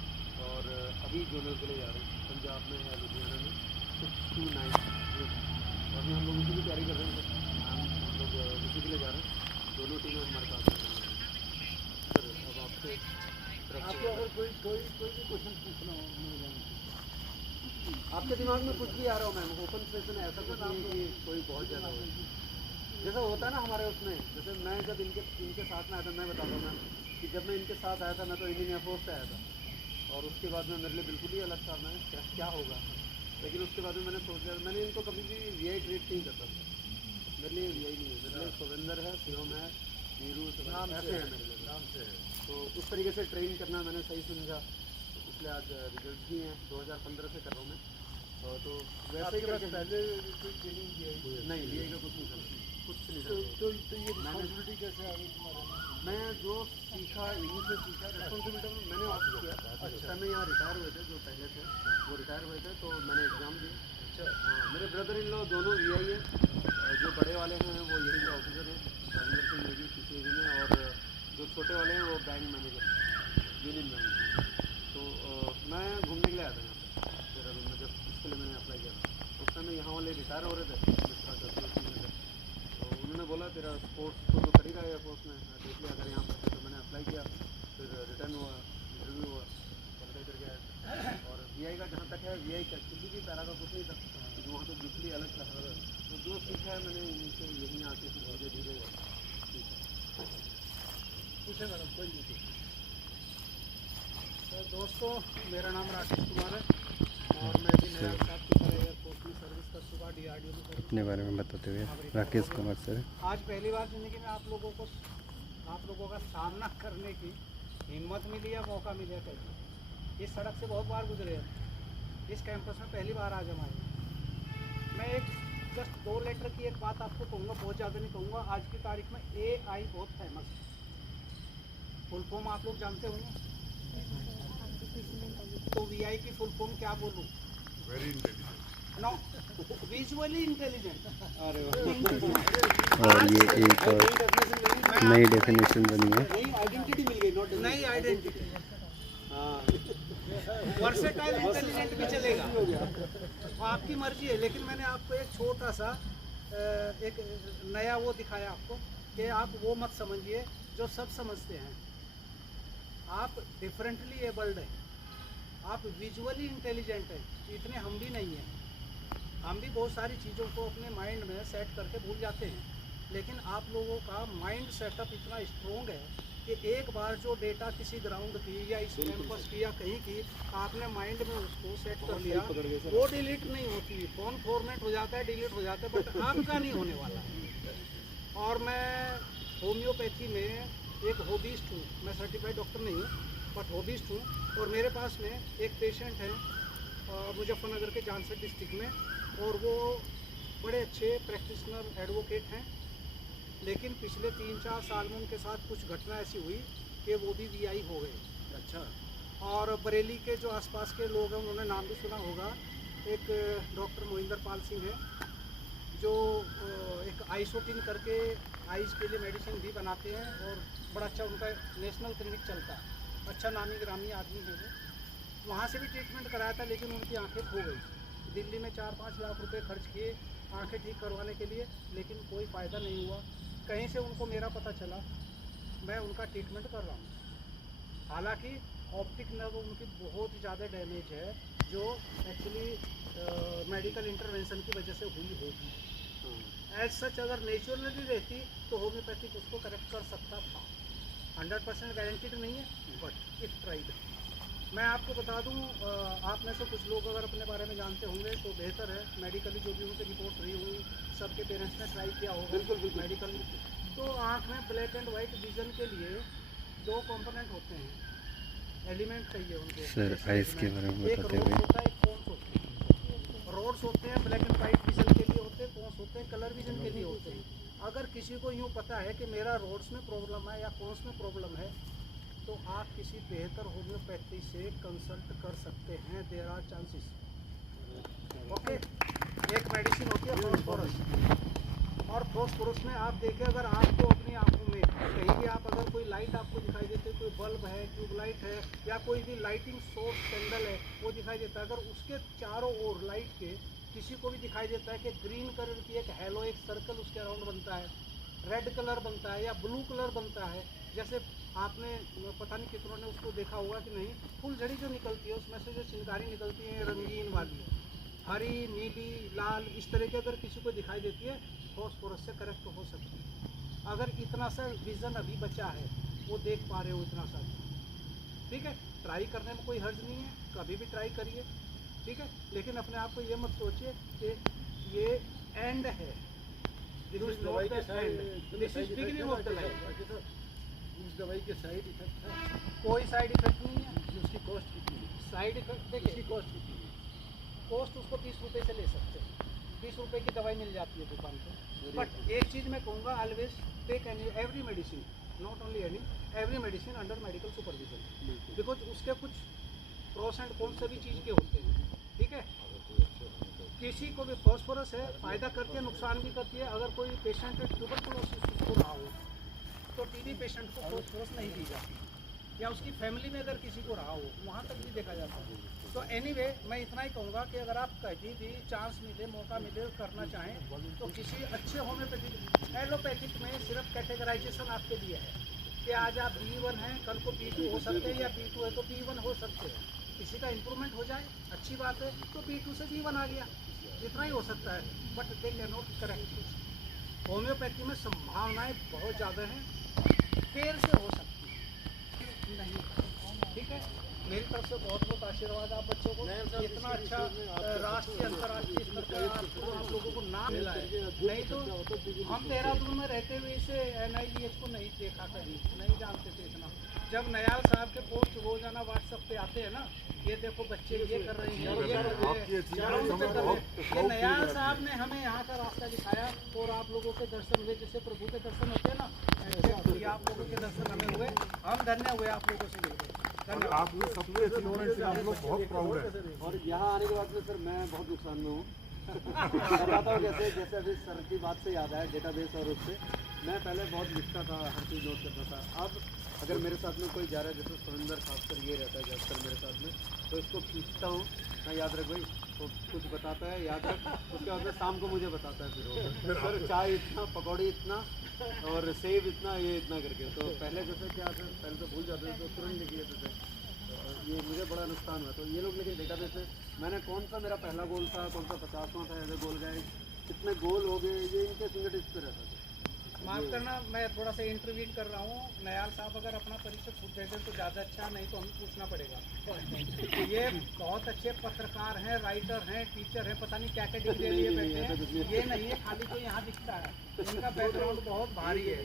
और अभी जोनल के लिए जा रहे हैं। पंजाब में है, लुधियाना में 629 और अभी हम लोग उसी की तैयारी कर रहे हैं। हम लोग उसी के लिए जा रहे हैं। दोनों टीमें हमारे पास हैं। सर अब आपसे आपको अगर कोई भी क्वेश्चन पूछना हो आपके दिमाग में कुछ भी आ रहा हो मैम, ओपन सेशन ऐसा कुछ नहीं कि कोई बहुत ज़्यादा हो। जैसा होता है ना हमारे उसमें, जैसे मैं जब इनके साथ में आया था, मैं बताता हूँ मैम कि जब मैं इनके साथ आया था मैं तो इंडियन एयरफोर्स से आया था और उसके बाद में मेरे लिए बिल्कुल ही अलग था, मैं क्या होगा। लेकिन उसके बाद में मैंने सोच लिया, मैंने इनको कभी भी वीआई ट्रीट नहीं करता था। मेरे लिए वीआई नहीं है, मेरे लिए सुरेंद्र है, शिवम है, वीरू ऐसे है मेरे लिए नाम से। तो उस तरीके से ट्रेन करना मैंने सही समझा, इसलिए आज रिजल्ट भी हैं। 2015 से कर रहा हूँ मैं। तो वैसे ही करके पहले कोई ट्रेनिंग नहीं वीआई का कुछ नहीं था, कुछ नहीं था। तो ये रिस्पॉन्सिबिलिटी कैसे आ गई तुम्हारे? मैं जो सीखा इन्हीं से सीखा। रिस्पॉन्सिबिलिटी मैंने आप किया। अच्छा मैं यहाँ रिटायर हुए थे, जो पहले थे वो रिटायर हुए थे, तो मैंने एग्ज़ाम दिए। अच्छा मेरे ब्रदर इन लोग दोनों वीआई है, जो बड़े वाले हैं वो यही के ऑफिसर हैं राजेंद्र सिंह नेवी CCAG में, और जो छोटे वाले हैं वो बैंक मैनेजर यूनियन बैंक। तो मैं घूमने के लिए आया था यहाँ पर देहरादून में, जब इसके लिए मैंने अप्लाई किया था। उस समय यहाँ वाले रिटायर हो रहे थे मिश्रा सर, तो उन्होंने बोला तेरा स्पोर्ट्स तो कर ही रहा है एयरफोर्स में, देख लिया अगर यहाँ पर। तो मैंने अप्लाई किया, फिर रिटर्न हुआ, इंटरव्यू हुआ, क्वालिफाई करके आया। और वीआई का जहाँ तक है, वीआई का किसी भी तरह का कुछ नहीं था, वहाँ तो बिल्कुल ही अलग था। तो जो सीखा है मैंने इनसे यहीं आके धीरे धीरे सीखा। पूछे मैडम, कोई नहीं पूछे। तो दोस्तों मेरा नाम राकेश कुमार है और मैं भी नया साथ की तरह एयरपोर्ट में सर्विस कर चुका, DRDO में सर्विस। अपने बारे में बताते हुए राकेश कुमार सर। आज पहली बार ज़िंदगी में आप लोगों का सामना करने की हिम्मत मिली या मौका मिला कहीं। इस सड़क से बहुत बार गुजरे हैं, इस कैंपस में पहली बार आज हम आए। मैं एक जस्ट 2 लेटर की एक बात आपको कहूँगा, बहुत ज़्यादा नहीं कहूँगा। आज की तारीख में AI बहुत फेमस है। फुल फॉर्म आप लोग जानते होंगे, तो VI की फुल फॉर्म क्या बोलूँ? Very intelligent. No, visually intelligent. और ये एक और नई डेफिनेशन बनी है। नई आइडेंटिटी मिल गई, नॉट नई आइडेंटिटी। वर्सेटाइल इंटेलिजेंट भी चलेगा, आपकी मर्जी है। लेकिन मैंने आपको एक छोटा सा एक नया वो दिखाया आपको कि आप वो मत समझिए जो सब समझते हैं। आप डिफरेंटली एबल्ड हैं, आप विजुअली इंटेलिजेंट हैं, इतने हम भी नहीं हैं। हम भी बहुत सारी चीज़ों को अपने माइंड में सेट करके भूल जाते हैं, लेकिन आप लोगों का माइंड सेटअप इतना स्ट्रोंग है कि एक बार जो डेटा किसी ग्राउंड की या इस कैंपस की या कहीं की आपने माइंड में उसको सेट कर लिया, वो डिलीट नहीं होती। फ़ोन फॉर्मेट हो जाता है, डिलीट हो जाता है, बट आपका नहीं होने वाला है। और मैं होम्योपैथी में एक हॉबीस्ट हूँ, मैं सर्टिफाइड डॉक्टर नहीं हूँ बट हॉबीस्ट हूँ। और मेरे पास में एक पेशेंट है मुजफ्फरनगर के जानसर डिस्ट्रिक्ट में, और वो बड़े अच्छे प्रैक्टिशनर एडवोकेट हैं, लेकिन पिछले 3-4 साल में उनके साथ कुछ घटना ऐसी हुई कि वो भी VI हो गए। अच्छा। और बरेली के जो आसपास के लोग हैं उन्होंने नाम भी सुना होगा, एक डॉक्टर मोहिंदर पाल सिंह है जो एक आइसोटिन करके आइस के लिए मेडिसिन भी बनाते हैं, और बड़ा अच्छा उनका नेशनल क्लिनिक चलता है। अच्छा नामी ग्रामी आदमी है वो। वहाँ से भी ट्रीटमेंट कराया था, लेकिन उनकी आंखें खो गई। दिल्ली में 4-5 लाख रुपए खर्च किए आंखें ठीक करवाने के लिए, लेकिन कोई फ़ायदा नहीं हुआ। कहीं से उनको मेरा पता चला, मैं उनका ट्रीटमेंट कर रहा हूँ। हालांकि ऑप्टिक नर्व उनकी बहुत ज़्यादा डैमेज है, जो एक्चुअली मेडिकल इंटरवेंशन की वजह से हुई होगी। एज सच अगर नेचुरली रहती तो होम्योपैथिक उसको करेक्ट कर सकता था। 100% गारंटीड नहीं है, बट इफ ट्राइड। मैं आपको बता दूं, आप में से कुछ लोग अगर अपने बारे में जानते होंगे तो बेहतर है। मेडिकली जो भी उनकी रिपोर्ट रही हुई, सबके पेरेंट्स ने ट्राई किया होगा। बिल्कुल मेडिकल तो आँख में ब्लैक एंड वाइट विजन के लिए 2 कंपोनेंट होते हैं, एलिमेंट चाहिए उनके। सर आइस के बारे में एक बताते रोड्स हुए। होता है, एक कोन्स होते हैं। रोड्स होते हैं ब्लैक एंड वाइट विजन के लिए होते हैं, कोन्स होते हैं कलर विजन के लिए होते हैं। अगर किसी को यूँ पता है कि मेरा रोड्स में प्रॉब्लम है या कोन्स में प्रॉब्लम है, तो आप किसी बेहतर होम्योपैथी से कंसल्ट कर सकते हैं। There are chances. ओके, एक मेडिसिन होती है फॉस्फोरस, और फॉस्फोरस में आप देखें, अगर आपको अपनी आंखों में कहीं भी आप अगर कोई लाइट आपको दिखाई देती है, कोई बल्ब है, ट्यूबलाइट है, या कोई भी लाइटिंग सोर्स कैंडल है वो दिखाई देता है। अगर उसके चारों ओर लाइट के किसी को भी दिखाई देता है कि ग्रीन कलर की एक हैलो, एक सर्कल उसके अराउंड बनता है, रेड कलर बनता है या ब्लू कलर बनता है, जैसे आपने पता नहीं कितनों ने उसको देखा होगा कि नहीं, फुलझड़ी जो निकलती है उसमें से जो चिंगारी निकलती है रंगीन वाली, हरी, नीली, लाल, इस तरह की अगर किसी को दिखाई देती है फॉस्फोरस से करेक्ट हो सकती है। अगर इतना सा विज़न अभी बचा है, वो देख पा रहे हो इतना सा, ठीक है, ट्राई करने में कोई हर्ज नहीं है, कभी भी ट्राई करिए, ठीक है। लेकिन अपने आप को ये मत सोचिए कि ये एंड है, this is not the end, this is beginning of the life. उस दवाई के साइड इफेक्ट है? कोई साइड इफेक्ट नहीं है। उसकी कॉस्ट कितनी है? साइड इफेक्ट देखिए, उसकी कॉस्ट कितनी है? कॉस्ट उसको 20 रुपये से ले सकते हैं, 20 रुपये की दवाई मिल जाती है दुकान पर। बट एक चीज़ मैं कहूँगा, always take every medicine, not only every medicine under medical supervision, because उसके कुछ प्रोस एंड कॉन्स सभी चीज़ के होते हैं, ठीक है। किसी को भी फॉस्फोरस है, फ़ायदा करती है, नुकसान भी करती है। अगर कोई पेशेंट ट्यूबरकुलोसिस उसको रहा हो तो टीबी पेशेंट को फॉस्फोरस नहीं दी जाती, या उसकी फैमिली में अगर किसी को रहा हो वहाँ तक भी देखा जाता है। तो एनीवे मैं इतना ही कहूँगा कि अगर आप कहीं भी चांस मिले, मौका मिले, करना चाहें तो किसी अच्छे होम्योपैथिक, एलोपैथिक में सिर्फ कैटेगराइजेशन आपके लिए है कि आज आप B1 हैं, कल को B2 हो सकते हैं, या B2 है तो B1 हो सकते हैं। किसी का इम्प्रूवमेंट हो जाए अच्छी बात है, तो B2 से B1 आ गया, इतना ही हो सकता है। But they can not correct. Homeopathy में संभावनाएं बहुत ज़्यादा हैं, देर से हो सकती है नहीं, ठीक है। मेरी तरफ से बहुत बहुत आशीर्वाद आप बच्चों को, इतना अच्छा राष्ट्रीय अंतर्राष्ट्रीय स्तर पर आप लोगों को नाम मिला है। नहीं तो हम देहरादून में रहते हुए इसे NIVH को नहीं देखा कभी, नहीं जानते थे इतना। जब नयाल साहब के पोस्ट रोजाना व्हाट्सएप पे आते हैं ना, ये देखो बच्चे ये कर रहे हैं, ये कर रहे हैं, ग्राउंड पे कर रहे हैं, ये नयाल साहब ने हमें यहाँ का रास्ता दिखाया और आप लोगों के दर्शन हुए, जैसे प्रभु के दर्शन होते हैं ना, ऐसे आप लोगों के दर्शन हमें हुए, हम धन्य हुए आप लोगों से मिलकर। धन्यवाद। आप लोग सबसे अचीवमेंट से हम लोग बहुत प्राउड है। और यहाँ आने के बाद में सर मैं बहुत नुकसान में हूँ। बताता हूँ जैसे अभी सर की बात से याद आया, डेटाबेस और उससे मैं पहले बहुत लिखता था, हर चीज़ नोट करता था। अब अगर मेरे साथ में कोई जा रहा है, जैसे सुरेंद्र खासकर ये रहता है ज़्यादातर मेरे साथ में, तो इसको खींचता हूँ, मैं याद रख भाई, तो कुछ बताता है याद रख, उसके बाद में शाम को मुझे बताता है फिर सर चाय इतना, पकौड़ी इतना और सेब इतना, ये इतना करके। तो पहले जैसे क्या था, पहले तो भूल जाते थे तो तुरंत लिख लेते थे, तो ये मुझे बड़ा नुकसान हुआ। तो ये लोग लेकिन डेटाबेस में मैंने कौन सा मेरा पहला गोल था, कौन सा 50वां था, ऐसे गोल गए, कितने गोल हो गए, ये इनके फिंगरटिप्स पे रहता था। माफ़ करना, मैं थोड़ा सा इंटरव्यू कर रहा हूँ। नयाल साहब अगर अपना परिचय खुद दे दें तो ज़्यादा अच्छा, नहीं तो हमें पूछना पड़ेगा। तो ये बहुत अच्छे पत्रकार हैं, राइटर हैं, टीचर हैं, पता नहीं क्या क्या डिग्री लिए बैठे हैं। ये नहीं है खाली जो यहाँ दिखता है, इनका बैकग्राउंड बहुत भारी है।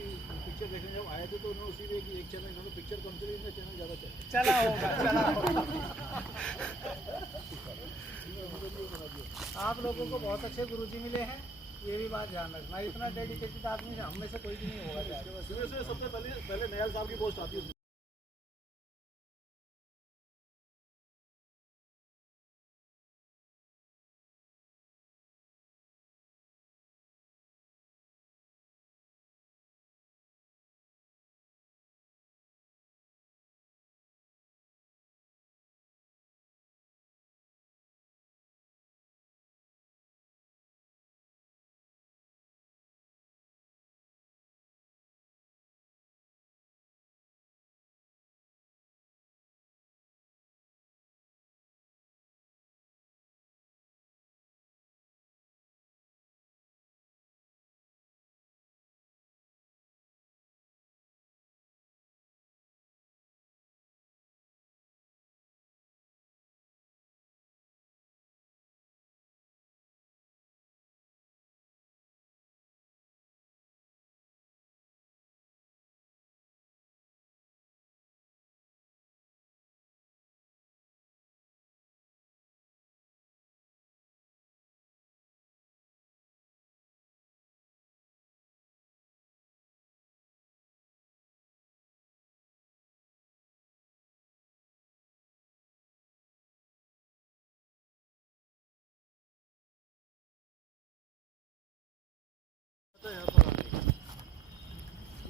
पिक्चर देखने जब आए थे तो उन्होंने उसी में एक चैनल, इन्होंने पिक्चर कम चली, इनका चैनल ज़्यादा चला होगा। आप लोगों को बहुत अच्छे गुरुजी मिले हैं, ये भी बात ध्यान रखना। इतना डेडिकेटेड आदमी हम में से कोई भी नहीं होगा। सबसे पहले नयाल साहब की पोस्ट आती है।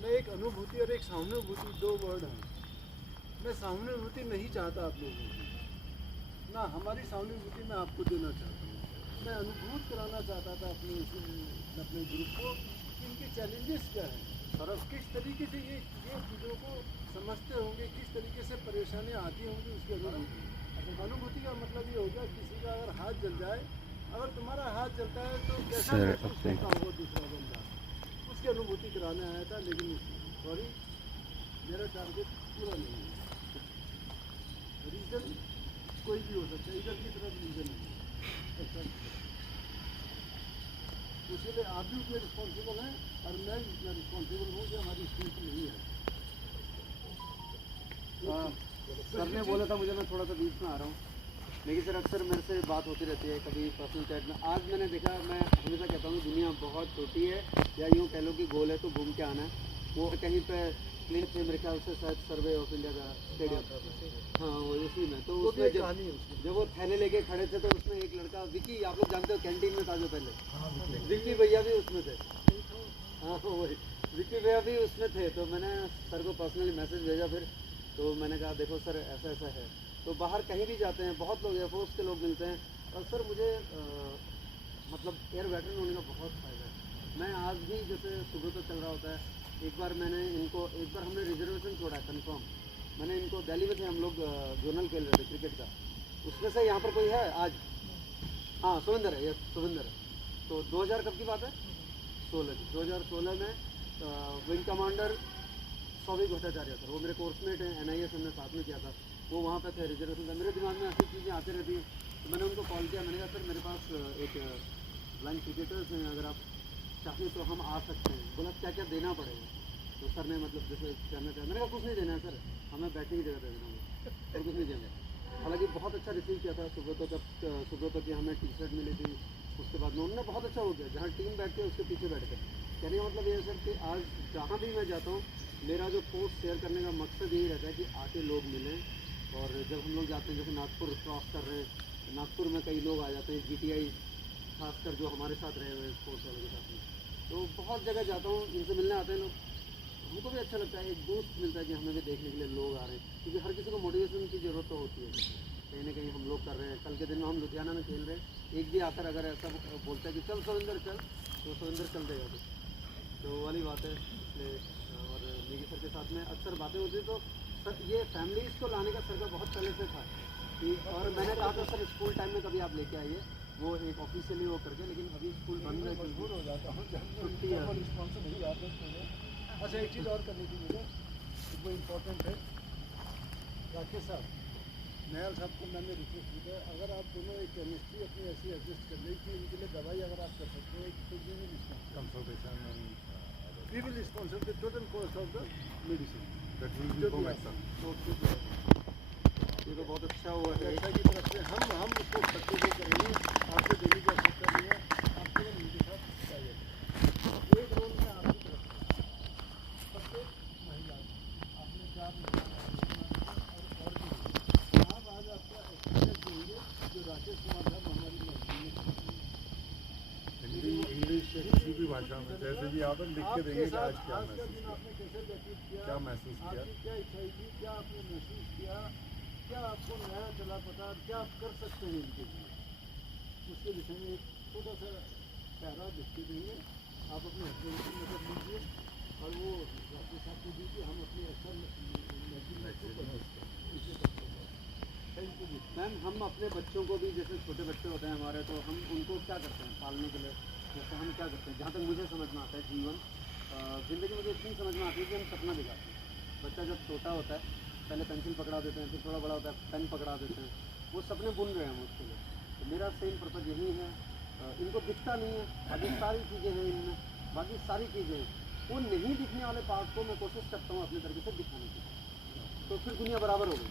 मैं एक अनुभूति और एक सहानुभूति, दो वर्ड हैं। मैं सहानुभूति नहीं चाहता आप लोगों की, ना हमारी सहानुभूति मैं आपको देना चाहता हूँ। मैं अनुभूत कराना चाहता था अपने ग्रुप को कि इनके चैलेंजेस क्या हैं और अब किस तरीके से ये चीज़ों को समझते होंगे, किस तरीके से परेशानियाँ आती होंगी, उसकी अनुभूति। अनुभूति का मतलब ये हो गया किसी का अगर हाथ जल जाए, अगर तुम्हारा हाथ जलता है तो कैसा महसूस होता होगा दूसरा बंदा, उसकी अनुभूति कराने आया था। लेकिन सॉरी, मेरा टारगेट पूरा नहीं है। रीज़न कोई भी हो सकता है, इधर की तरफ रीज़न नहीं है। इसलिए आप भी उतने रिस्पॉन्सिबल हैं और मैं भी इतना रिस्पॉन्सिबल हूँ कि हमारी स्कूल नहीं है। सर ने बोला था मुझे, मैं थोड़ा सा बीच में आ रहा हूँ, लेकिन सर अक्सर मेरे से बात होती रहती है कभी पर्सनल चैट में। आज मैंने देखा, मैं हमेशा कहता हूँ दुनिया बहुत छोटी है, या यूँ कह लो कि गोल है तो घूम के आना है। वो कहीं पे प्लेन थे मेरे ख्याल से, शायद सर्वे ऑफ इंडिया का स्टेडियम, हाँ वो इसी में। तो उसमें जब वो थैले लेके खड़े थे तो उसमें एक लड़का विकी, आप लोग जानते हो कैंटीन में था जो पहले, विकी भैया भी उसमें थे। हाँ वही विकी भैया भी उसमें थे। तो मैंने सर को पर्सनली मैसेज भेजा फिर, तो मैंने कहा देखो सर ऐसा ऐसा है। तो बाहर कहीं भी जाते हैं बहुत लोग एयरफोर्स के लोग मिलते हैं, और सर मुझे मतलब एयर वेटरन होने का बहुत फ़ायदा है। मैं आज भी जैसे सुबह तो चल रहा होता है, एक बार हमने रिजर्वेशन छोड़ा कंफर्म। मैंने इनको दिल्ली में थे हम लोग, जोनल खेल रहे थे क्रिकेट का, उसमें से यहाँ पर कोई है आज, हाँ सुविंदर है, ये सुविंदर है। तो 2000 कब की बात है, 2016 में wing commander Souvik Bhattacharya sir, वो मेरे कोर्समेट हैं, NIS हमने साथ में किया था, वो वहाँ पे थे, रिजर्वेशन था। मेरे दिमाग में ऐसी चीज़ें आती रहती हैं, तो मैंने उनको कॉल किया। मैंने कहा सर मेरे पास एक ब्लाइंड क्रिकेटर्स हैं, अगर आप चाहें तो हम आ सकते हैं। बोला क्या क्या देना पड़ेगा? तो सर ने मतलब जैसे कहना चाहे, मैंने कहा कुछ नहीं देना है सर, हमें बैठने की जगह दे देना है और कुछ नहीं देंगे। हालांकि बहुत अच्छा रिसीव किया था सुब्रतो की हमें टी-शर्ट मिली थी। उसके बाद में उन्होंने बहुत अच्छा हो गया, जहाँ टीम बैठती है उसके पीछे बैठ कर। कहने का मतलब ये है सर कि आज जहाँ भी मैं जाता हूँ, मेरा जो पोस्ट शेयर करने का मकसद यही रहता है कि आके लोग मिलें। और जब हम लोग जाते हैं, जैसे नागपुर क्रॉस कर रहे हैं, नागपुर में कई लोग आ जाते हैं, GTI खासकर जो हमारे साथ रहे हुए स्पोर्ट्स वालों के साथ में, तो बहुत जगह जाता हूँ, इनसे मिलने आते हैं लोग, हमको भी अच्छा लगता है, एक दोस्त मिलता है कि हमें भी देखने के लिए लोग आ रहे हैं। क्योंकि हर किसी को मोटिवेशन की ज़रूरत तो होती है, कहीं ना कहीं हम लोग कर रहे हैं। कल के दिन में हम लुधियाना में खेल रहे हैं, एक भी आकर अगर ऐसा बोलता है कि चल सविंदर चल, तो सविंदर चल देगा तो वाली बात है। इसलिए और नेगी सर के साथ में अक्सर बातें होती, तो सर ये फैमिलीज़ को लाने का सर का बहुत पहले से था कि, और मैंने कहा था सर स्कूल टाइम में कभी आप लेके आइए, वो एक ऑफिशियली वो करके, लेकिन अभी स्कूल बंद है, मजबूर हो जाता हूँ छुट्टी है। रिस्पॉन्सिबल नहीं आता है। अच्छा एक चीज़ और करनी थी मुझे, वो इम्पोर्टेंट है। राकेश साहब, नयाल साहब को मैंने रिक्वेस्ट की है, अगर आप दोनों एक केमिस्ट्री अपनी ऐसी एडजस्ट कर लें कि इनके लिए दवाई अगर आप कर सकते हैं तो we will consultation we will sponsor the total cost of the medicine. ये तो बहुत अच्छा हुआ है। ऐसा की तरफ से हम उसको बच्चे को करेंगे, आपको देने की आवश्यकता नहीं है, आप केवल उनके साथ चाहिए एक रोल में आपकी तरफ से प्रत्येक महिला आपने 4 और भी आप आज आपका एक्सपीरियंस देंगे जो राकेश कुमार साहब हमारी मजबूरी हिंदी इंग्लिश किसी भी भाषा में जैसे भी आप लिख के देंगे कि आज क्या आज का दिन महसूस आपने कैसे व्यतीत किया, क्या महसूस किया, आपकी क्या इच्छाएं थी, क्या आपने महसूस किया, क्या आपको नया चला पता, क्या आप कर सकते हैं इनके लिए, उसके विषय में एक छोटा सा पैरा लिख के देंगे। आप अपने हस्बैंड की मदद लीजिए और वो राकेश साहब को दीजिए, हम अपनी अच्छा थैंक यू जी। मैम हम अपने बच्चों को भी, जैसे छोटे बच्चे होते हैं हमारे, तो हम उनको क्या करते हैं पालने के लिए, जैसे हम क्या करते हैं, जहाँ तक मुझे समझ में आता है जीवन ज़िंदगी मुझे इतनी समझ में आती है कि हम सपना दिखाते हैं। बच्चा जब छोटा होता है पहले पेंसिल पकड़ा देते हैं, फिर थोड़ा बड़ा होता है पेन पकड़ा देते हैं, वो सपने बुन रहे हैं हम उसके लिए। तो मेरा सेम पर्पज़ यही है। इनको दिखता नहीं है, बाकी सारी चीज़ें हैं इनमें, बाकी सारी चीज़ें हैं, वो नहीं दिखने वाले पार्ट को मैं कोशिश करता हूँ अपने तरीके से दिखाने की, तो फिर दुनिया बराबर हो गई।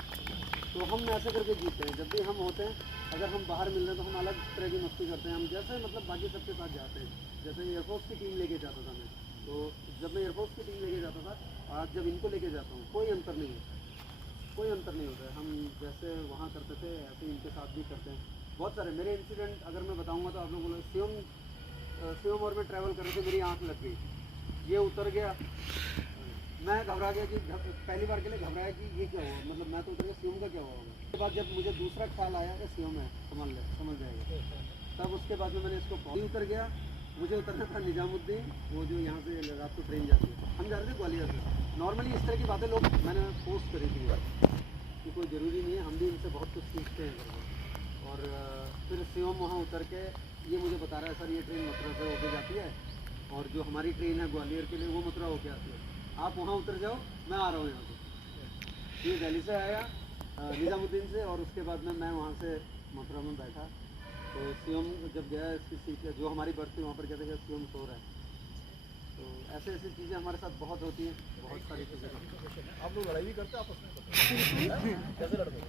तो हम ऐसे करके जीतते हैं। जब भी हम होते हैं, अगर हम बाहर मिल रहे हैं तो हम अलग तरह की मस्ती करते हैं, हम जैसे मतलब बाकी सबके साथ जाते हैं। जैसे एयरफोर्स की टीम लेके जाता था मैं, तो जब मैं एयरफोर्स की टीम लेके जाता था, आज जब इनको लेके जाता हूँ कोई अंतर नहीं है, कोई अंतर नहीं होता है। हम जैसे वहाँ करते थे ऐसे इनके साथ भी करते हैं। बहुत सारे मेरे इंसिडेंट अगर मैं बताऊँगा तो आप लोग बोले, शिवम और मैं ट्रैवल कर रहे थे, मेरी आँख लग गई, ये उतर गया, मैं घबरा गया कि पहली बार के लिए घबराया कि ये क्या हुआ, मतलब मैं तो उतर गया सीएम का क्या हुआ होगा। उसके बाद जब मुझे दूसरा ख्याल आया कि सीएम है, समझ जाएगा, तब उसके बाद में मैंने इसको उतर गया। मुझे उतरना था निजामुद्दीन, वो जो यहाँ से रात को ट्रेन जाती है, हम जा रहे थे ग्वालियर से। नॉर्मली इस तरह की बातें लोग मैंने पोस्ट करी थी कि कोई ज़रूरी नहीं है, हम भी इनसे बहुत कुछ सीखते हैं करके। और फिर सीएम वहाँ उतर के ये मुझे बता रहा है, सर ये ट्रेन मथुरा से होके जाती है और जो हमारी ट्रेन है ग्वालियर के लिए वो मथुरा होके आती है, आप वहाँ उतर जाओ, मैं आ रहा हूँ यहाँ से। ये दिल्ली से आया निज़ामुद्दीन से, और उसके बाद में मैं वहाँ से मथुरा में बैठा। तो सीएम जब गया इसकी सीट, जो हमारी बर्थ थी वहाँ पर कहते हैं सीएम सो रहा है। तो ऐसे ऐसी चीज़ें हमारे साथ बहुत होती हैं, बहुत सारी चीज़ें। आप लोग लड़ाई भी करते हैं आपस में? कैसे लड़ते हैं?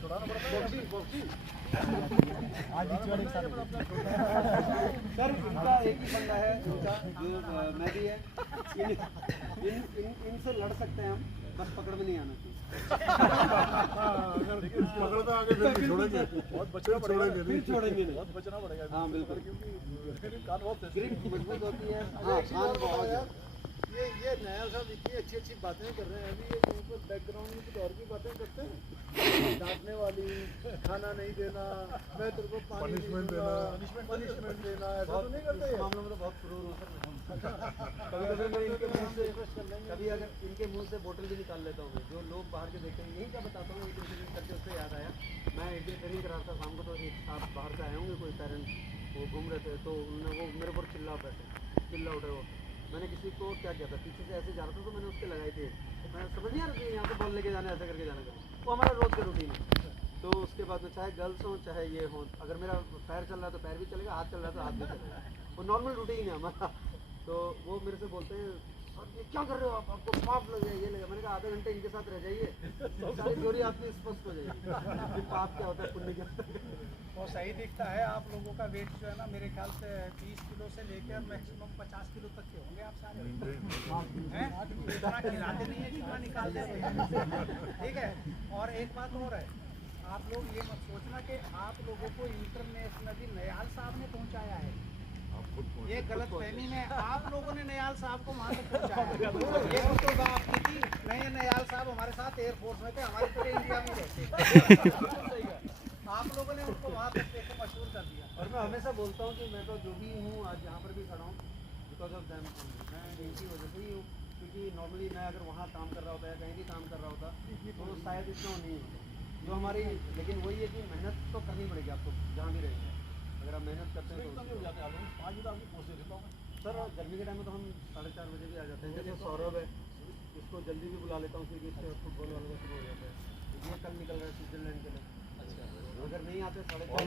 छुड़ाना पड़ता है बॉक्सिंग। आज सर इनका एक ही बंदा है, इनका जो मैं भी है, इनसे लड़ सकते हैं हम, बस पकड़ में नहीं आना चाहिए। पकड़ तो आगे फिर भी छोड़ेंगे, बहुत बचना पड़ेगा, फिर छोड़ेंगे नहीं। बहुत बचना पड़ेगा। हाँ बिल्कुल, क्योंकि कान बहुत ग्रिप मजबूत होती है। हाँ कान बहुत यार, ये नया साहब इतनी अच्छी अच्छी बातें कर रहे हैं, अभी ये कहीं पर बैकग्राउंड में कुछ और भी बातें करते हैं, डांटने वाली, खाना नहीं देना, मैं तेरे को पानी Punishment नहीं दूंगा, पनिशमेंट देना, ऐसा तो नहीं करते इस मामलों में तो बहुत फुरूर हो सर। कभी कभी मैं इनके मुंह से, कभी अगर इनके मुंह से बोतल भी निकाल लेता हूँ, जो लोग बाहर के देखेंगे। यही क्या बताता हूँ, एक इंसिडेंट करके उससे याद आया। मैं एक दिन ट्रेनिंग करा रहा था शाम को, तो एक साथ बाहर से आए होंगे कोई पेरेंट्स, वो घूम रहे थे, तो उन्होंने वो मेरे ऊपर चिल्ला उठे वो। मैंने किसी को क्या किया था, पीछे से ऐसे जा रहा था तो मैंने उसके लगाई थी, मैं समझ नहीं आ रहा था यहाँ से बॉल लेके जाना, ऐसे करके जाना कर, वो हमारा रोज़ का रूटीन है। तो उसके बाद में चाहे गर्ल्स हो चाहे ये हो, अगर मेरा पैर चल रहा है तो पैर भी चलेगा, हाथ चल रहा है तो हाथ भी चलेगा, वो नॉर्मल रूटीन है हमारा। तो वो मेरे से बोलते हैं, सर ये क्या कर रहे हो आप, आपको पाप लग जाए, ये लगा। मैंने कहा आधे घंटे इनके साथ रह जाइए, सारी थ्योरी आपकी स्पष्ट हो जाएगी कि पाप क्या होता है, पुण्य क्या होता है। और सही दिखता है। आप लोगों का वेट जो है ना, मेरे ख्याल से 30 किलो से लेकर मैक्सिमम 50 किलो तक के होंगे आप सारे हैं। इतना खिलाते नहीं है जितना निकालते हैं, ठीक है। और एक बात और है, आप लोग ये मत सोचना कि आप लोगों को इंटरनेशनली नयाल साहब ने पहुंचाया है, ये गलत फहमी में आप लोगों ने नयाल साहब को वहाँ तक पहुँचाया। ये तो बात की थी, नहीं नयाल साहब हमारे साथ एयरफोर्स में थे, हमारे पूरे इंडिया में रहते, आप लोगों ने उनको वहाँ तक देखो मशहूर कर दिया। और मैं हमेशा बोलता हूँ कि मैं तो जो भी हूँ आज यहाँ पर भी खड़ा हूँ बिकॉज ऑफ दैम, मैं इनकी वजह से ही हूँ। क्योंकि नॉर्मली मैं अगर वहाँ काम कर रहा होता या कहीं भी काम कर रहा होता तो शायद इतना नहीं होता जो हमारी। लेकिन वही है कि मेहनत तो करनी पड़ेगी आपको जहाँ भी रहेंगे, अगर आप मेहनत करते हैं तो। सर गर्मी के टाइम में तो हम 4:30 बजे भी आ जाते हैं। जैसे सौरभ है, इसको जल्दी भी बुला लेता हूँ क्योंकि इससे फुटबॉल वालों का शुरू हो जाता है। ये कल निकल रहा है स्विट्जरलैंड के लिए। अगर नहीं आते 4:30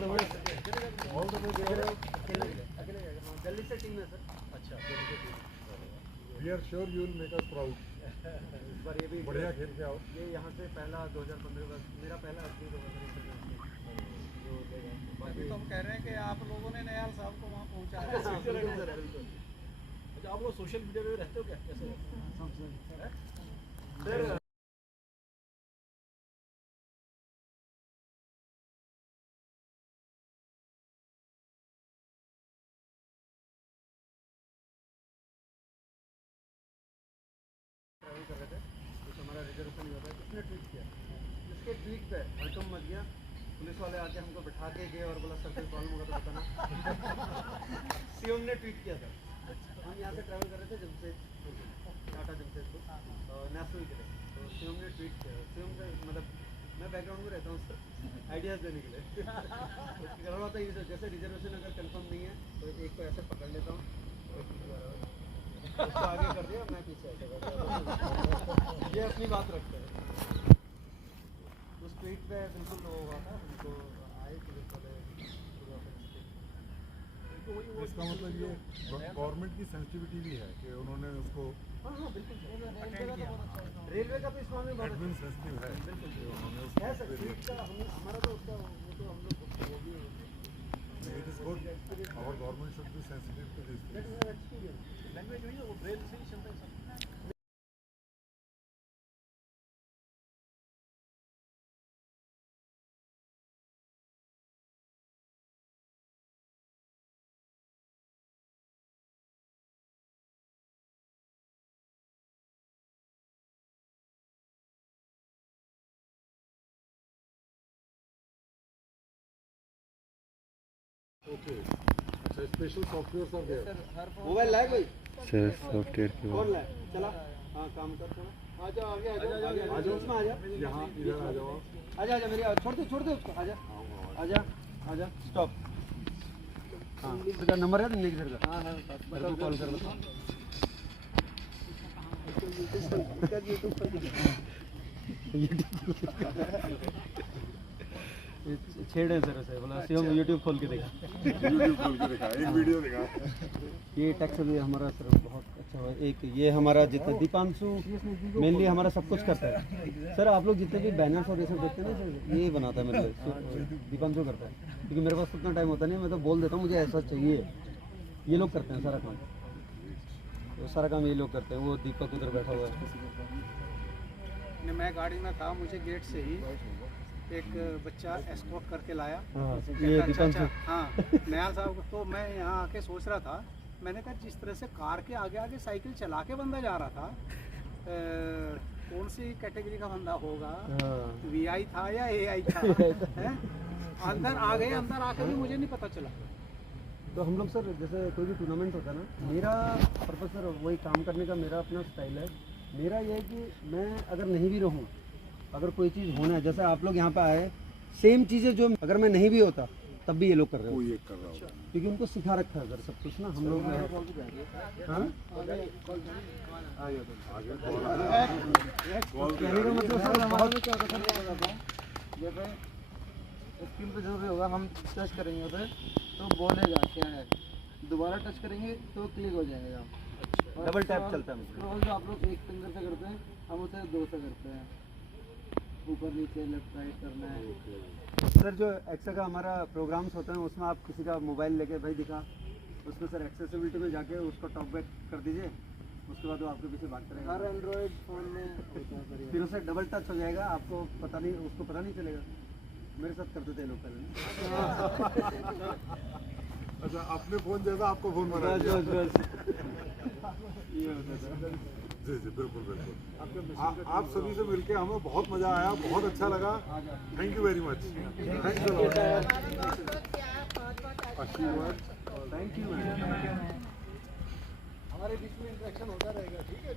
अकेले जाएगा, जल्दी से टीम है सर। अच्छा, we are sure you will make us proud. इस बार ये भी बढ़िया खेल के आओ। ये यहाँ से पहला 2015 का मेरा पहला असली अभी तो हम कह रहे हैं कि आप लोगों ने नयाल साहब को वहाँ पहुँचाया। अच्छा, आप लोग सोशल मीडिया पे रहते हो क्या, कैसे? सर ट्रैवल कर रहे थे, कुछ हमारा रिजर्वेशन नहीं होता है, किसने ट्वीट किया, इसके ट्वीट पे हड़कम मच गया, पुलिस वाले आके हमको बैठा के गए और बोला सर कोई प्रॉब्लम होगा तो बताना। सीएम ने ट्वीट किया था, हम यहाँ से ट्रैवल कर रहे थे जमशेद, टाटा जमशेदपुर नेशनल के लिए, तो सीएम ने ट्वीट किया। सीएम से मतलब मैं बैकग्राउंड में रहता हूँ सर, आइडियाज़ देने के लिए। कर रहा था ये, जैसे रिजर्वेशन अगर कंफर्म नहीं है तो एक को ऐसे पकड़ लेता हूँ, उसको आगे कर दिया, मैं पीछे ऐसे कर दिया। ये अपनी बात रखते हैं। उस ट्वीट पे बिल्कुल वो हुआ था, उनको आए पुलिस वाले इसका मतलब ये गवर्नमेंट की सेंसिटिविटी भी है कि उन्होंने उसको हाँ हाँ बिल्कुल। रेलवे का भी इस मामले में बहुत एडमिन सेंसिटिव है बिल्कुल कि उन्होंने है सर, उसको ट्वीट का हमारा तो उसका वो तो हम लोग वो भी it is good, our government should be sensitive to this. Experience language हुई है वो ब्रेल से ही चलता है सब। ओके अच्छा special software are there mobile लाए कोई सर सॉफ्टवेयर की कौन लाए चला हाँ काम कर थोड़ा आ जाओ आगे आ जाओ आ जाओ उसमें आ जाओ यहाँ इधर आ जाओ आजा आजा मेरी छोड़ दे उसको आजा आजा आजा स्टॉप हाँ इसका नंबर है नहीं सर का हाँ हाँ मेरे को कॉल कर दो छेड़े सर ऐसे बोला शिवम यूट्यूब खोल के देखा यूट्यूब खोल के दिखा एक वीडियो दिखा ये टैक्स भी हमारा सर बहुत अच्छा हुआ एक ये हमारा जितना दीपांशु मेनली हमारा सब कुछ करता है सर आप लोग जितने भी बैनर्स और ये सब देखते हैं ना सर ये बनाता है मेरे लिए दीपांशु करता है क्योंकि मेरे पास उतना टाइम होता नहीं मैं तो बोल देता हूँ मुझे ऐसा चाहिए ये लोग करते हैं सारा काम तो सारा काम ये लोग करते हैं वो दीपक उधर बैठा हुआ है मैं गाड़ी में था मुझे गेट से ही एक बच्चा एस्कॉर्ट करके लाया हाँ कहता, ये अच्छा, दीपांशु हाँ नयाल साहब तो मैं यहाँ आके सोच रहा था मैंने कहा जिस तरह से कार के आगे आगे साइकिल चला के बंदा जा रहा था कौन सी कैटेगरी का बंदा होगा वीआई था या एआई था हैं? अंदर आ गए अंदर आके भी मुझे नहीं पता चला तो हम लोग सर जैसे कोई भी टूर्नामेंट होता है ना मेरा पर्पज सर वही काम करने का मेरा अपना स्टाइल है मेरा ये है कि मैं अगर नहीं भी रहूँ अगर कोई चीज़ होना है जैसे आप लोग यहाँ पे आए सेम चीज़ें जो अगर मैं नहीं भी होता तब भी ये लोग कर रहे कोई हो एक कर रहा होगा क्योंकि उनको सिखा रखा है सर सब कुछ ना हम लोग हाँ कहने का मतलब सर हमारा भी क्या होता है जैसे स्क्रीन पे जरूरी होगा हम टच करेंगे उधर तो बोलेगा क्या है दोबारा टच करेंगे तो क्लिक हो जाएगा डबल टैप चलता है स्क्रॉल जो आप लोग एक फिंगर से करते हैं हम उसे 2 से करते हैं ऊपर नीचे लेफ्ट राइट करना है सर जो एक्सा का हमारा प्रोग्राम्स होते हैं उसमें आप किसी का मोबाइल लेके भाई दिखा उसमें सर एक्सेसिबिलिटी में जाके उसको टॉप बैक कर दीजिए उसके बाद वो आपके पीछे भागते रहेगा हर एंड्रॉइड फोन में होता है सर ये। फिर उसे डबल टच हो जाएगा आपको पता नहीं उसको पता नहीं चलेगा मेरे साथ करते थे लोग पहले अच्छा अपने फोन जैसा आपको फोन बना दिया ये होता था जी जी बिल्कुल बिल्कुल आप सभी से मिलके हमें बहुत मजा आया बहुत अच्छा लगा thank you very much thanks a lot आशीर्वाद थैंक यू हमारे बीच में इंटरेक्शन होता रहेगा ठीक है